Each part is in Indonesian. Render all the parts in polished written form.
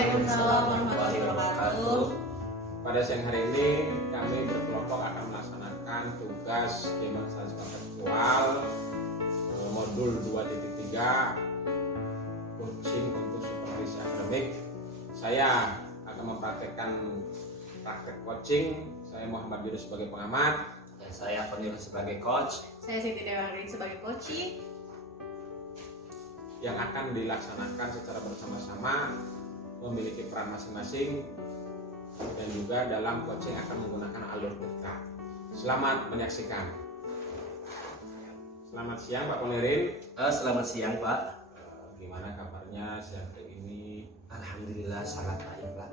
Waalaikumsalam warahmatullahi wabarakatuh. Pada siang hari ini kami berkelompok akan melaksanakan tugas demonstrasi konseptual modul 2.3 coaching untuk supervisi akademik. Saya akan mempraktekkan praktek coaching. Saya Muhammad Yunus sebagai pengamat, dan saya Konir sebagai coach. Saya Siti Dewanggeri sebagai coaching yang akan dilaksanakan secara bersama-sama, memiliki peran masing-masing, dan juga dalam coaching akan menggunakan alur diklat. Selamat menyaksikan. Selamat siang Pak Konirin. Selamat siang Pak. Gimana kabarnya siang hari ini? Alhamdulillah sangat baik Pak.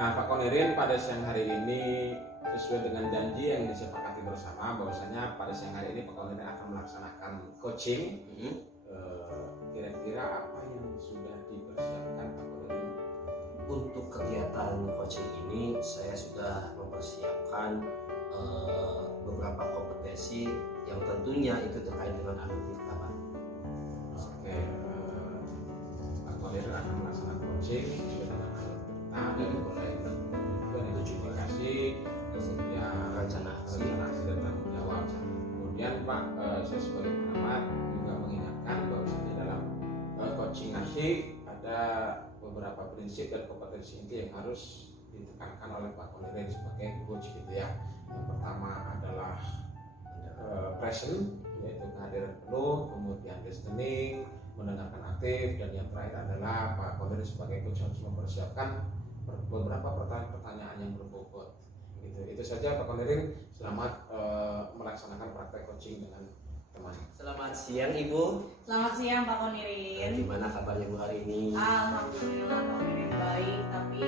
Nah Pak Konirin, pada siang hari ini sesuai dengan janji yang disepakati bersama, bahwasanya pada siang hari ini Pak Konirin akan melaksanakan coaching. Kira-kira apa yang sudah dipersiapkan Pak Konirin? Untuk kegiatan coaching ini saya sudah mempersiapkan beberapa kompetensi yang tentunya itu terkait dengan alur diklat Pak. Oke, Pak Konirin akan melaksanakan coaching sesuai dengan alur diklat, mulai identifikasi, kemudian rencana aksi dan tanggung jawab. Kemudian Pak, saya sebagai pengamat juga mengingatkan bahwasanya dalam coaching nanti ada beberapa prinsip dan kompetensi inti yang harus ditekankan oleh Pak Konirin sebagai coach gitu ya. Yang pertama adalah present, yaitu kehadiran penuh, kemudian listening, mendengarkan aktif, dan yang terakhir adalah Pak Konirin sebagai coach harus mempersiapkan beberapa pertanyaan yang berbobot. Gitu. Itu saja Pak Konirin. Selamat melaksanakan praktek coaching dengan teman. Selamat siang Ibu. Selamat siang Pak Konirin. Gimana kabarnya Bu hari ini? Alhamdulillah Pak Konirin baik, tapi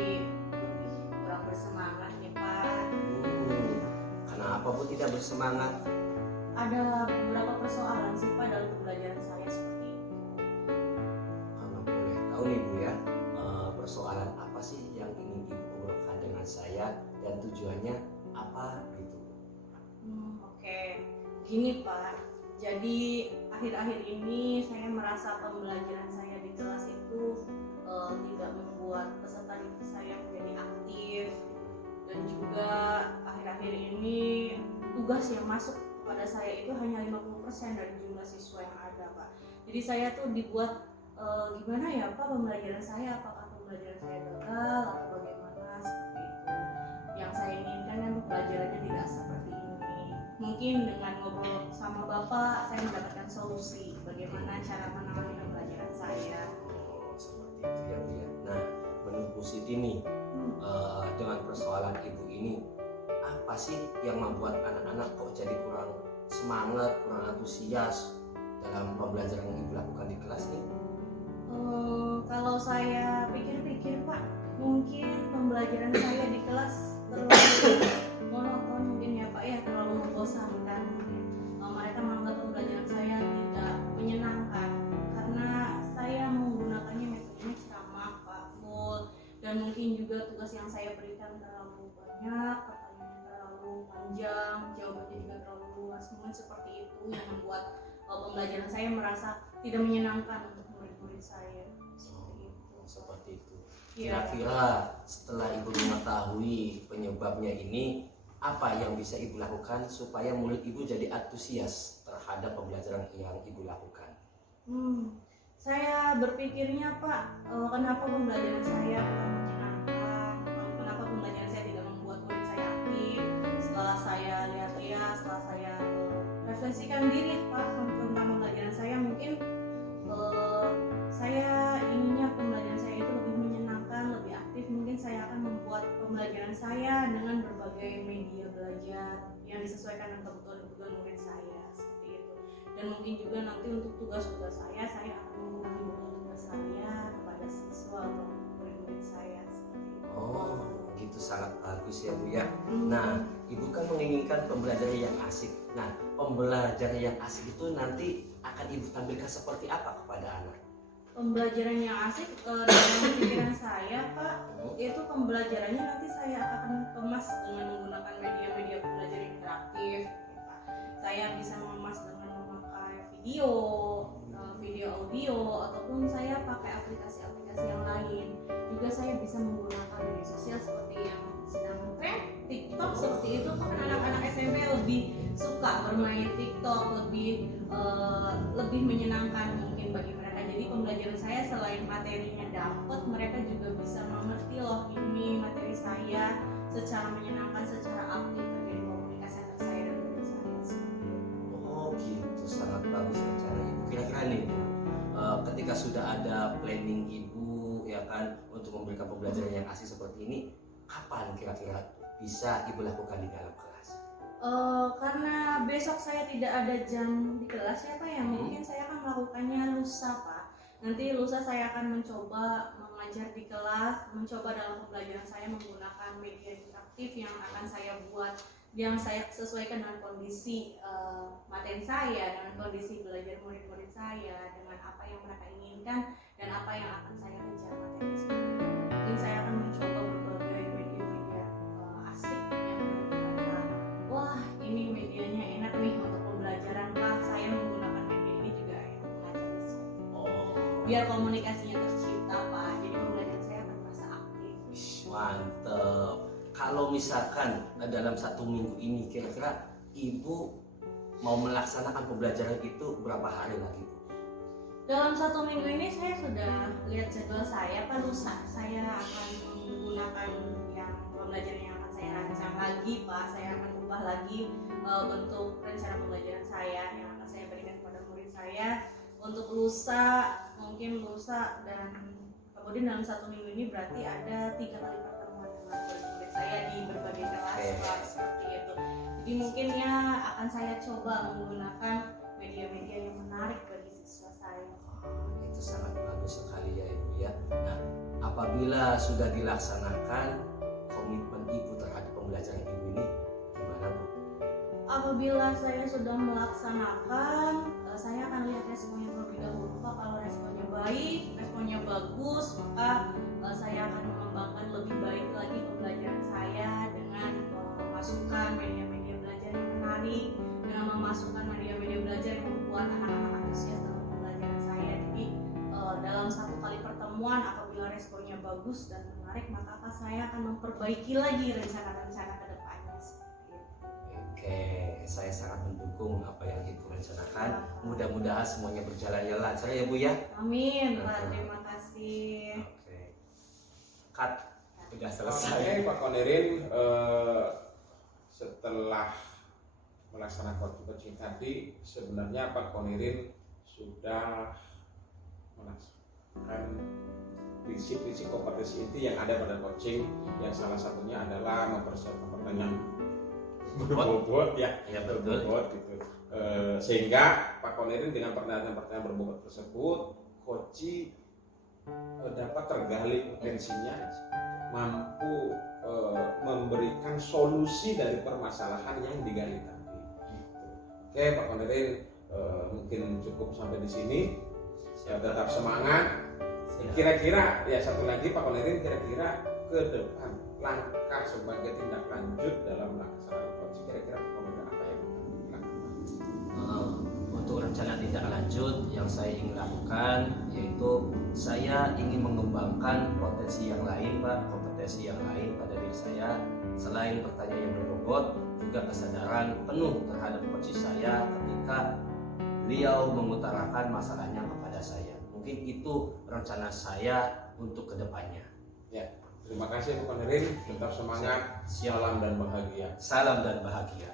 kurang bersemangat nih Pak. Kenapa Bu tidak bersemangat? Ada beberapa persoalan sih Pak dalam pembelajaran saya seperti itu. Kalau boleh tahu nih Bu ya, persoalan apa sih yang ingin Ibu obrolkan dengan saya dan tujuannya apa gitu? Oke. Gini Pak, jadi akhir-akhir ini saya merasa pembelajaran saya di kelas itu tidak membuat peserta didik saya menjadi aktif, dan juga akhir-akhir ini tugas yang masuk kepada saya itu hanya 50% dari jumlah siswa yang ada Pak. Jadi saya tuh dibuat gimana ya Pak pembelajaran saya, apakah pembelajaran saya gagal atau bagaimana, seperti itu. Yang saya inginkan kan pembelajarannya tidak seperti ini. Mungkin dengan ngobrol sama Bapak saya mendapatkan solusi bagaimana cara menangani pembelajaran saya. Seperti itu ya Bu ya. Nah, menurut Bu Siti nih, dengan persoalan Ibu ini, apa sih yang membuat anak-anak kok jadi kurang semangat, kurang antusias dalam pembelajaran yang Ibu lakukan di kelas nih? Kalau saya pikir-pikir Pak, mungkin pembelajaran saya di kelas terlalu monoton mungkin ya Pak ya, terlalu membosankan. Mereka menganggap pembelajaran saya tidak menyenangkan karena saya menggunakannya metodenya ceramah Pak, full, dan mungkin juga tugas yang saya berikan terlalu banyak, pertanyaannya terlalu panjang, jawabannya juga terlalu luas. Mungkin seperti itu yang membuat pembelajaran saya merasa tidak menyenangkan untuk murid-murid saya. Seperti itu. Ya. Kira-kira setelah Ibu mengetahui penyebabnya ini, apa yang bisa Ibu lakukan supaya murid Ibu jadi antusias terhadap pembelajaran yang Ibu lakukan? Saya berpikirnya Pak, kenapa pembelajaran saya tidak menyenangkan, kenapa pembelajaran saya tidak membuat murid saya aktif. Setelah saya lihat-lihat, setelah saya refleksikan diri Pak tentang pembelajaran saya, mungkin saya inginnya pembelajaran saya itu lebih menyenangkan, lebih aktif. Mungkin saya akan membuat pembelajaran saya dengan berbagai media belajar yang disesuaikan dengan kebutuhan murid saya, seperti itu. Dan mungkin juga nanti untuk tugas-tugas saya akan mengulangi tugas saya kepada siswa atau murid-murid saya, seperti itu. Oh, gitu, sangat bagus ya Bu ya. Nah, Ibu kan menginginkan pembelajaran yang asik. Nah, pembelajaran yang asik itu nanti akan Ibu tampilkan seperti apa kepada anak? Pembelajaran yang asik dalam pikiran saya Pak, yaitu pembelajarannya nanti saya akan kemas dengan menggunakan media-media belajar interaktif. Saya bisa mengemas dengan memakai video audio, ataupun saya pakai aplikasi-aplikasi yang lain. Juga juga saya bisa menggunakan media sosial seperti yang sedang tren TikTok seperti itu. Kan anak-anak SMP lebih suka bermain TikTok, lebih menyenangkan mungkin bagi mereka. Jadi pembelajaran saya selain materinya dapat, mereka juga bisa mengerti loh ini materi saya secara menyenangkan, secara aktif terjadi komunikasi antara saya dan guru saya. Oh gitu, sangat bagus rencana ibu. Kira-kira nih Bu, ketika sudah ada planning ibu ya kan untuk memberikan pembelajaran yang asli seperti ini, kapan kira-kira bisa ibu lakukan di dalam kelas? Karena besok saya tidak ada jam di kelas ya Pak ya, mungkin saya akan melakukannya lusa Pak. Nanti lusa saya akan mencoba mengajar di kelas, mencoba dalam pembelajaran saya menggunakan media interaktif yang akan saya buat, yang saya sesuaikan dengan kondisi materi saya, dengan kondisi belajar murid-murid saya, dengan apa yang mereka inginkan dan apa yang akan saya kejar materi saya. Mungkin saya akan mencoba berbagai media-media asik yang menurut mereka, wah ini medianya enak nih untuk pembelajaran Kak, saya menggunakan media ini juga yang mengajar di sini. Oh, Biar komunikasinya tercipta Pak, jadi pembelajaran saya akan merasa aktif. mantep. Kalau misalkan dalam 1 minggu ini kira-kira ibu mau melaksanakan pembelajaran itu berapa hari lagi Bu? Dalam 1 minggu ini saya sudah lihat jadwal saya Pak, lusa saya akan menggunakan yang pembelajaran yang akan saya rancang lagi Pak. Saya akan ubah lagi bentuk rencana pembelajaran saya yang akan saya berikan kepada murid saya untuk lusa, mungkin lusa dan kemudian dalam 1 minggu ini berarti ada 3 kali pertemuan dengan murid-murid saya di berbagai kelas Pak, seperti itu. Jadi mungkin ya akan saya coba menggunakan media-media yang menarik bagi siswa saya. Itu sangat bagus sekali ya ibu ya. Nah, apabila sudah dilaksanakan komitmen ibu terhadap pembelajaran ibu ini gimana Bu? Apabila saya sudah melaksanakan, saya akan lihat responnya terlebih dahulu Pak. Kalau responnya baik, responnya bagus, maka saya akan mengembangkan lebih baik lagi pembelajaran saya dengan memasukkan media-media belajar yang menarik, dengan memasukkan media-media belajar yang membuat anak-anak antusias dalam pembelajaran saya. Jadi dalam 1 kali pertemuan apabila responnya bagus dan menarik, maka saya akan memperbaiki lagi rencana-rencana ke depannya seperti itu. Oke, saya sangat mendukung apa yang ibu rencanakan. Mudah-mudahan semuanya berjalan yang lancar ya Bu ya. Amin Pak, terima kasih. Oke. Cut. Udah Oke selesai. Pak Konirin, setelah melaksanakan coaching tadi, sebenarnya Pak Konirin sudah melaksanakan prinsip-prinsip kompetensi inti yang ada pada coaching, yang salah satunya adalah mempersiapkan pertanyaan berbobot ya, berbobot gitu. Sehingga Pak Konirin dengan pertanyaan-pertanyaan berbobot tersebut, coach dapat tergali potensinya, mampu memberikan solusi dari permasalahan yang digali tadi. Gitu. Oke Pak Konirin, mungkin cukup sampai di sini. Ya, tetap semangat. Kira-kira ya satu lagi Pak Konirin, kira-kira ke depan langkah sebagai tindak lanjut dalam melaksanakan coaching, kira-kira Pak Konirin apa yang akan dilakukan? Untuk rencana tindak lanjut yang saya ingin lakukan yaitu saya ingin mengembangkan potensi yang lain Pak, kompetensi yang lain pada diri saya. Selain pertanyaan yang berbobot, juga kesadaran penuh terhadap coach saya ketika beliau mengutarakan masalahnya kepada saya. Mungkin itu rencana saya untuk kedepannya. Ya, terima kasih Pak Konirin, tetap semangat, salam dan bahagia. Salam dan bahagia.